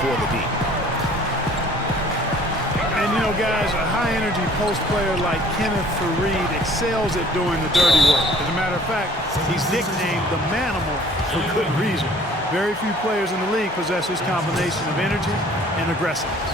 for the D. And, you know, guys, a high-energy post player like Kenneth Faried excels at doing the dirty work. As a matter of fact, he's nicknamed the Manimal for good reason. Very few players in the league possess this combination of energy and aggressiveness.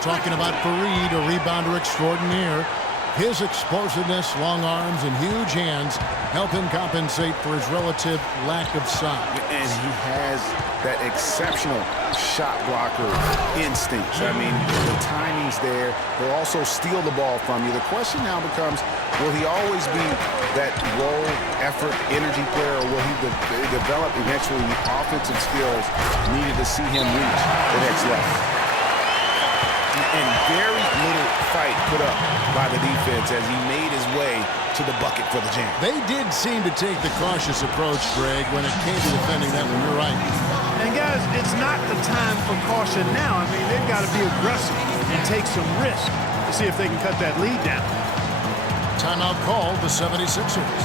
Talking about Faried, a rebounder extraordinaire. His explosiveness, long arms, and huge hands help him compensate for his relative lack of size. And he has that exceptional shot blocker instinct. I mean, the timing's there. He'll also steal the ball from you. The question now becomes, will he always be that role, effort, energy player, or will he develop eventually the offensive skills needed to see him reach the next level? And very little fight put up by the defense as he made his way to the bucket for the jam. They did seem to take the cautious approach, Greg, when it came to defending that one. You're right. And, guys, it's not the time for caution now. I mean, they've got to be aggressive and take some risk to see if they can cut that lead down. Timeout called the 76ers.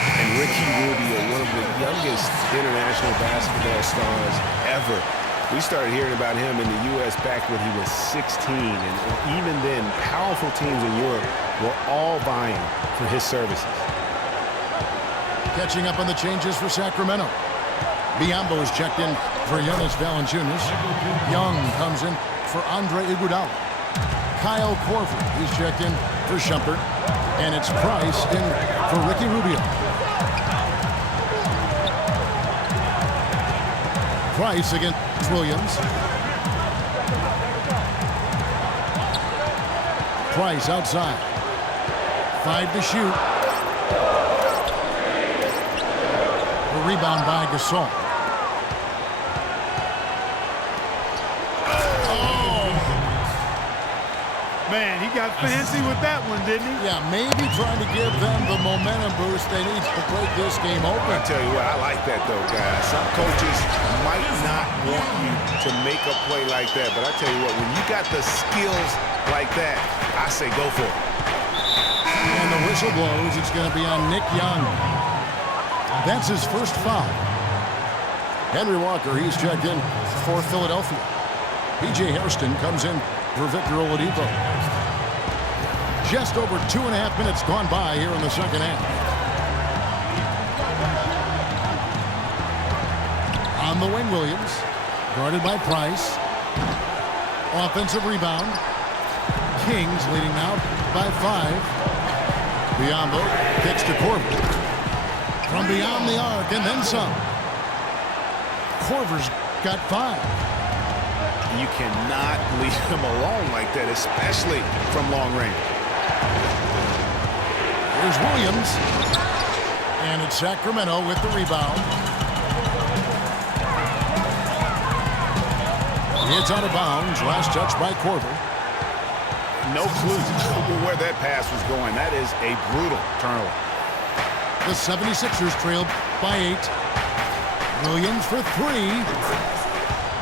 And Ricky Rubio, one of the youngest international basketball stars ever. We started hearing about him in the U.S. back when he was 16, and even then, powerful teams in Europe were all vying for his services. Catching up on the changes for Sacramento. Biyombo is checked in for Jonas Valanciunas. Young comes in for Andre Iguodala. Kyle Korver, he's checked in for Shumpert. And it's Price in for Ricky Rubio. Price against Williams. Price outside. 5 to shoot. The rebound by Gasol. Man, he got fancy with that one, didn't he? Yeah, maybe trying to give them the momentum boost they need to break this game open. I tell you what, I like that though, guys. Some coaches might not want you to make a play like that, but I tell you what, when you got the skills like that, I say go for it. And the whistle blows. It's going to be on Nick Young. That's his first foul. Henry Walker, he's checked in for Philadelphia. P.J. Hairston comes in for Victor Oladipo. Just over 2.5 minutes gone by here in the second half. On the wing, Williams. Guarded by Price. Offensive rebound. Kings leading now by 5. Biyombo kicks to Korver. From beyond the arc and then some. Korver's got 5. You cannot leave him alone like that, especially from long range. Here's Williams. And it's Sacramento with the rebound. It's out of bounds. Last touch by Korver. No clue where that pass was going. That is a brutal turnover. The 76ers trailed by 8. Williams for 3.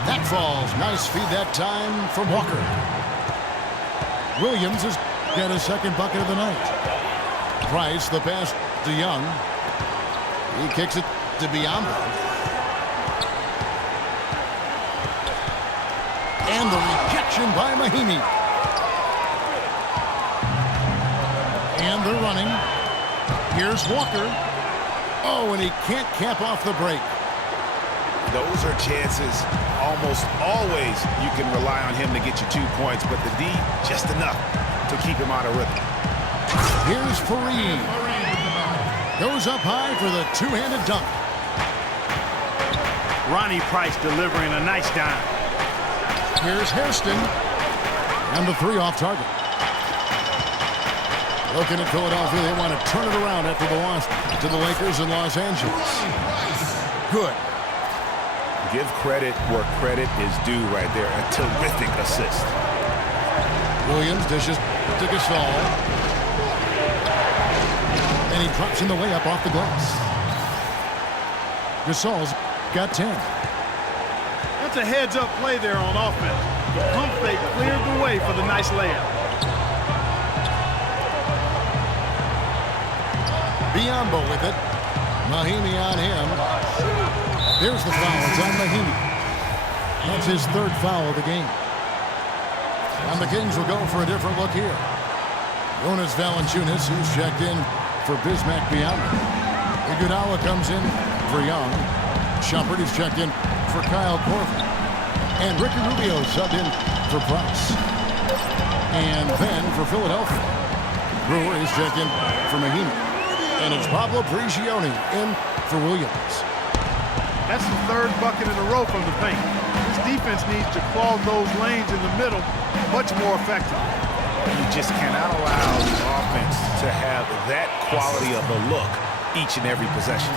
That falls. Nice feed that time from Walker. Williams has got his second bucket of the night. Price, the pass to Young. He kicks it to Biyombo. And the rejection by Mahinmi. And they're running. Here's Walker. Oh, and he can't cap off the break. Those are chances almost always you can rely on him to get you 2 points, but the D, just enough to keep him out of rhythm. Here's Faried. Goes up high for the two-handed dunk. Ronnie Price delivering a nice dime. Here's Hairston. And the 3 off target. Looking at Philadelphia, they want to turn it around after the loss to the Lakers in Los Angeles. Good. Give credit where credit is due right there. A terrific assist. Williams dishes to Gasol. And he drops in the layup off the glass. Gasol's got 10. That's a heads-up play there on offense. The pump fake cleared the way for the nice layup. Biyombo with it. Mahinmi on him. There's the foul. It's on Mahinmi. That's his third foul of the game. And the Kings will go for a different look here. Jonas Valanciunas, who's checked in for Bismack Biyombo. Iguodala comes in for Young. Shumpert is checked in for Kyle Korver. And Ricky Rubio subbed in for Price. And then for Philadelphia, Brewer is checked in for Mahinmi. And it's Pablo Prigioni in for Williams. That's the third bucket in a row from the paint. This defense needs to clog those lanes in the middle much more effectively. You just cannot allow the offense to have that quality of a look each and every possession.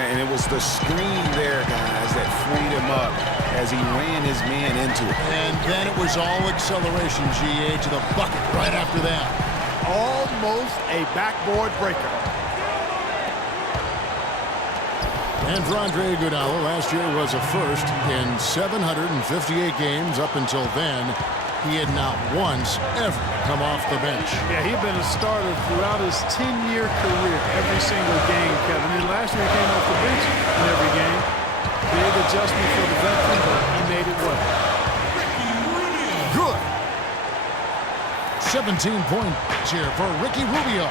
And it was the screen there, guys, that freed him up as he ran his man into it. And then it was all acceleration, GA, to the bucket right after that. Almost a backboard breaker. And for Andre Iguodala, last year was a first in 758 games. Up until then, he had not once ever come off the bench. Yeah, he'd been a starter throughout his 10-year career, every single game, Kevin. And last year he came off the bench in every game. Big adjustment for the veteran, but he made it well. Good. 17 points here for Ricky Rubio.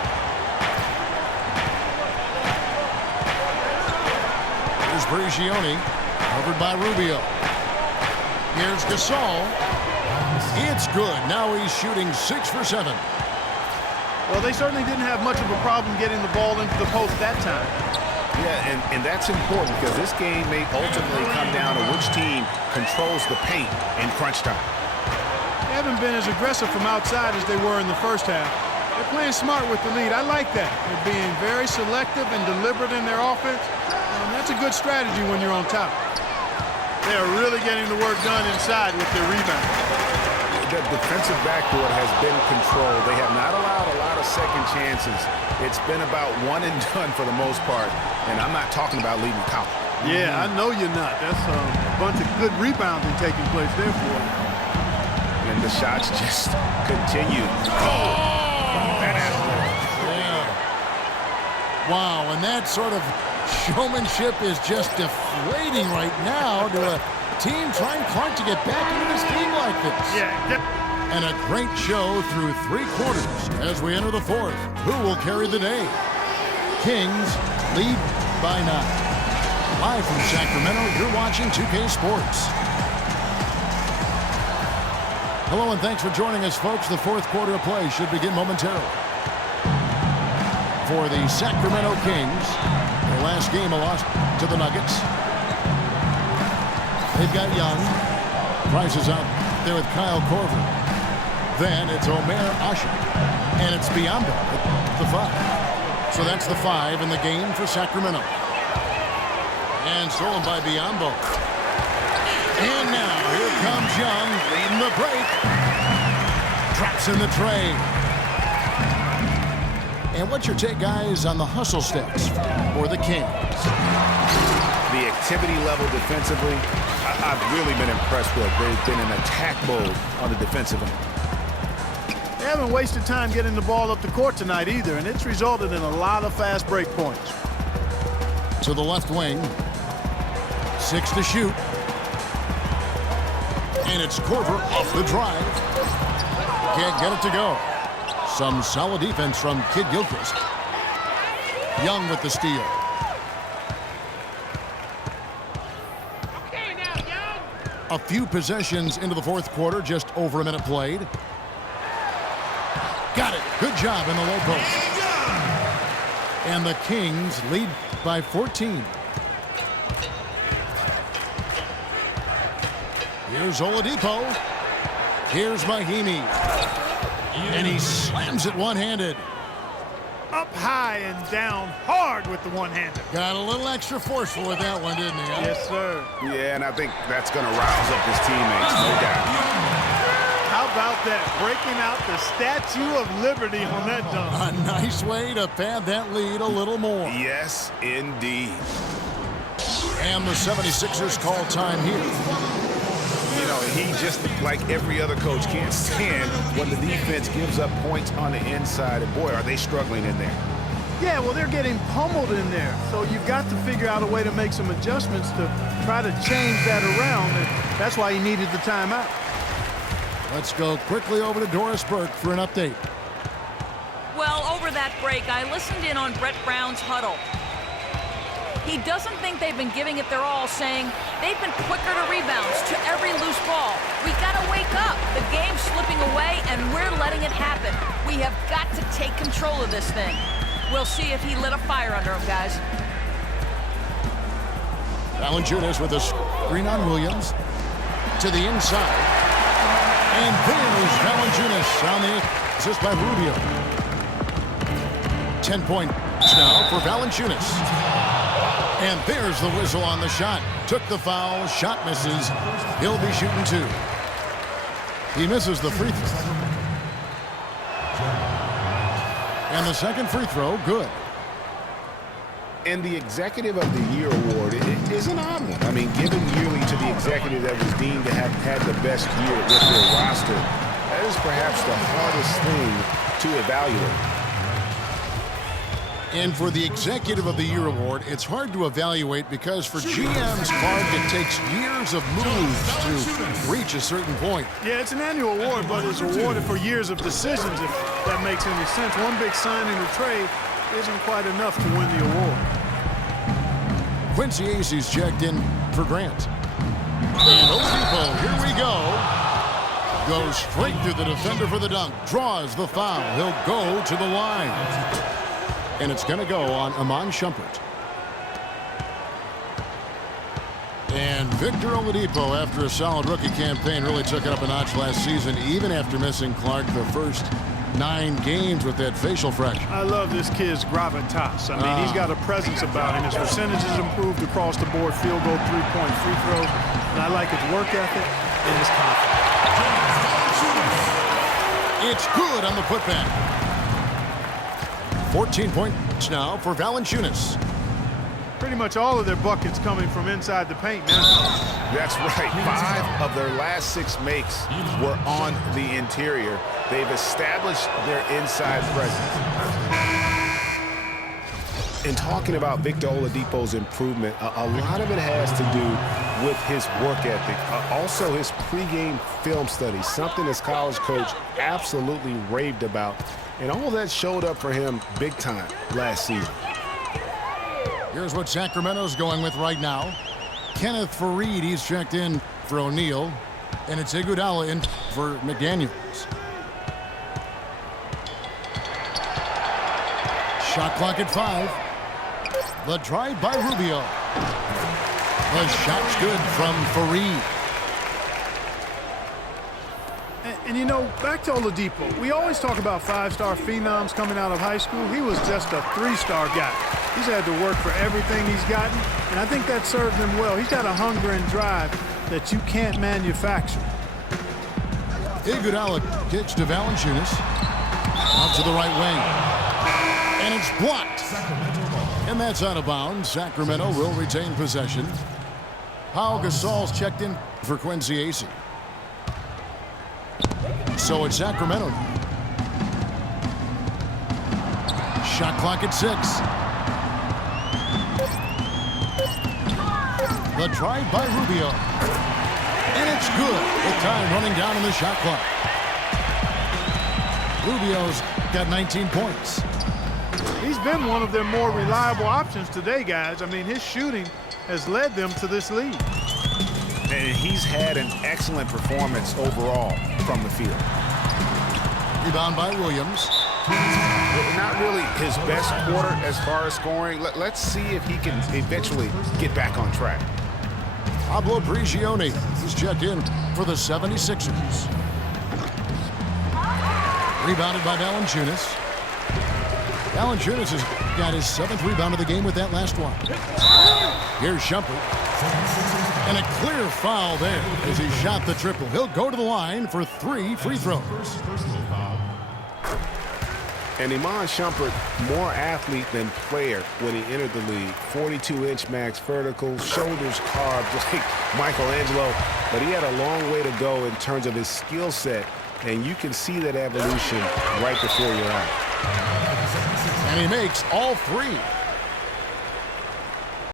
Here's Prigioni, covered by Rubio. Here's Gasol. It's good. Now he's shooting 6 for 7. Well, they certainly didn't have much of a problem getting the ball into the post that time. Yeah, and that's important because this game may ultimately come down to which team controls the paint in crunch time. They haven't been as aggressive from outside as they were in the first half. They're playing smart with the lead. I like that. They're being very selective and deliberate in their offense. And that's a good strategy when you're on top. They are really getting the work done inside with their rebound. The defensive backboard has been controlled. They have not allowed a lot of second chances. It's been about one and done for the most part. And I'm not talking about leaving Collins. Yeah, I know you're not. That's a bunch of good rebounding taking place there for you. And the shots just continue. Wow, and that sort of showmanship is just deflating right now to a team trying hard to get back into this game like this. Yeah. And a great show through 3 quarters as we enter the 4th. Who will carry the day? Kings lead by 9. Live from Sacramento, you're watching 2K Sports. Hello and thanks for joining us, folks. The 4th quarter of play should begin momentarily. For the Sacramento Kings, their last game a loss to the Nuggets. They've got Young. Price is out there with Kyle Korver. Then it's Omer Asher. And it's Biyombo at the 5. So that's the 5 in the game for Sacramento. And stolen by Biyombo. And now here comes Young leading the break. Traps in the tray. And what's your take, guys, on the hustle stats for the Kings? The activity level defensively, I've really been impressed with. They've been in attack mode on the defensive end. They haven't wasted time getting the ball up the court tonight either, and it's resulted in a lot of fast break points. To the left wing. 6 to shoot. And it's Korver off the drive. Can't get it to go. Some solid defense from Kid Gilchrist. Young with the steal. A few possessions into the 4th quarter, just over a minute played. Got it. Good job in the low post. And the Kings lead by 14. Here's Oladipo. Here's Mahinmi. And he slams it one-handed. Up high and down hard with the one-hander. Got a little extra forceful with that one, didn't he? Huh? Yes, sir. Yeah, and I think that's going to rouse up his teammates, no doubt. How about that? Breaking out the Statue of Liberty on that dunk. A nice way to pad that lead a little more. Yes, indeed. And the 76ers call time here. You know, he just, like every other coach, can't stand when the defense gives up points on the inside. And boy, are they struggling in there. Yeah, well, they're getting pummeled in there. So you've got to figure out a way to make some adjustments to try to change that around. And that's why he needed the timeout. Let's go quickly over to Doris Burke for an update. Well, over that break, I listened in on Brett Brown's huddle. He doesn't think they've been giving it their all, saying they've been quicker to rebounds, to every loose ball. We gotta wake up. The game's slipping away, and we're letting it happen. We have got to take control of this thing. We'll see if he lit a fire under him, guys. Valanciunas with a screen on Williams to the inside. And there's Valanciunas on the assist by Rubio. 10 points now for Valanciunas. And there's the whistle on the shot. Took the foul, shot misses. He'll be shooting 2. He misses the free throw. And the second free throw, good. And the Executive of the Year award is an odd one. I mean, given yearly to the executive that was deemed to have had the best year with their roster, that is perhaps the hardest thing to evaluate. And for the Executive of the Year award, it's hard to evaluate because for GMs, Clark, it takes years of moves to reach a certain point. Yeah, it's an annual award, but it's awarded for years of decisions, if that makes any sense. One big signing or trade isn't quite enough to win the award. Quincy Aces checked in for Grant. And Oladipo, here we go. Goes straight through the defender for the dunk. Draws the foul. He'll go to the line. And it's going to go on Iman Shumpert. And Victor Oladipo, after a solid rookie campaign, really took it up a notch last season, even after missing Clark the first 9 games with that facial fracture. I love this kid's gravitas. I mean, he's got a presence about him. His percentages improved across the board, field goal, 3-point free throws. And I like his work ethic and his confidence. It's good on the putback. 14 points now for Valanciunas. Pretty much all of their buckets coming from inside the paint now. That's right. 5 of their last 6 makes were on the interior. They've established their inside presence. In talking about Victor Oladipo's improvement, a lot of it has to do with his work ethic. Also his pregame film study, something his college coach absolutely raved about. And all that showed up for him big time last season. Here's what Sacramento's going with right now. Kenneth Faried, he's checked in for O'Neal. And it's Iguodala in for McDaniels. Shot clock at 5. The drive by Rubio. The shot's good from Faried. And you know, back to Oladipo, we always talk about 5-star phenoms coming out of high school. He was just a 3-star guy. He's had to work for everything he's gotten, and I think that served him well. He's got a hunger and drive that you can't manufacture. Iguodala kicks to Valanciunas. Out to the right wing. And it's blocked. And that's out of bounds. Sacramento will retain possession. Pau Gasol's checked in for Quincy Aces. So it's Sacramento. Shot clock at 6. The drive by Rubio. And it's good with time running down in the shot clock. Rubio's got 19 points. He's been one of their more reliable options today, guys. I mean, his shooting has led them to this lead. And he's had an excellent performance overall from the field. Rebound by Williams. Not really his best quarter as far as scoring. Let's see if he can eventually get back on track. Pablo Prigioni, he's checked in for the 76ers. Rebounded by Valanciunas. Valanciunas has got his 7th rebound of the game with that last one. Here's Shumpert. And a clear foul there as he shot the triple. He'll go to the line for 3 free throws. And Iman Shumpert, more athlete than player when he entered the league. 42-inch max vertical, shoulders carved like Michelangelo. But he had a long way to go in terms of his skill set. And you can see that evolution right before your eyes. And he makes all three.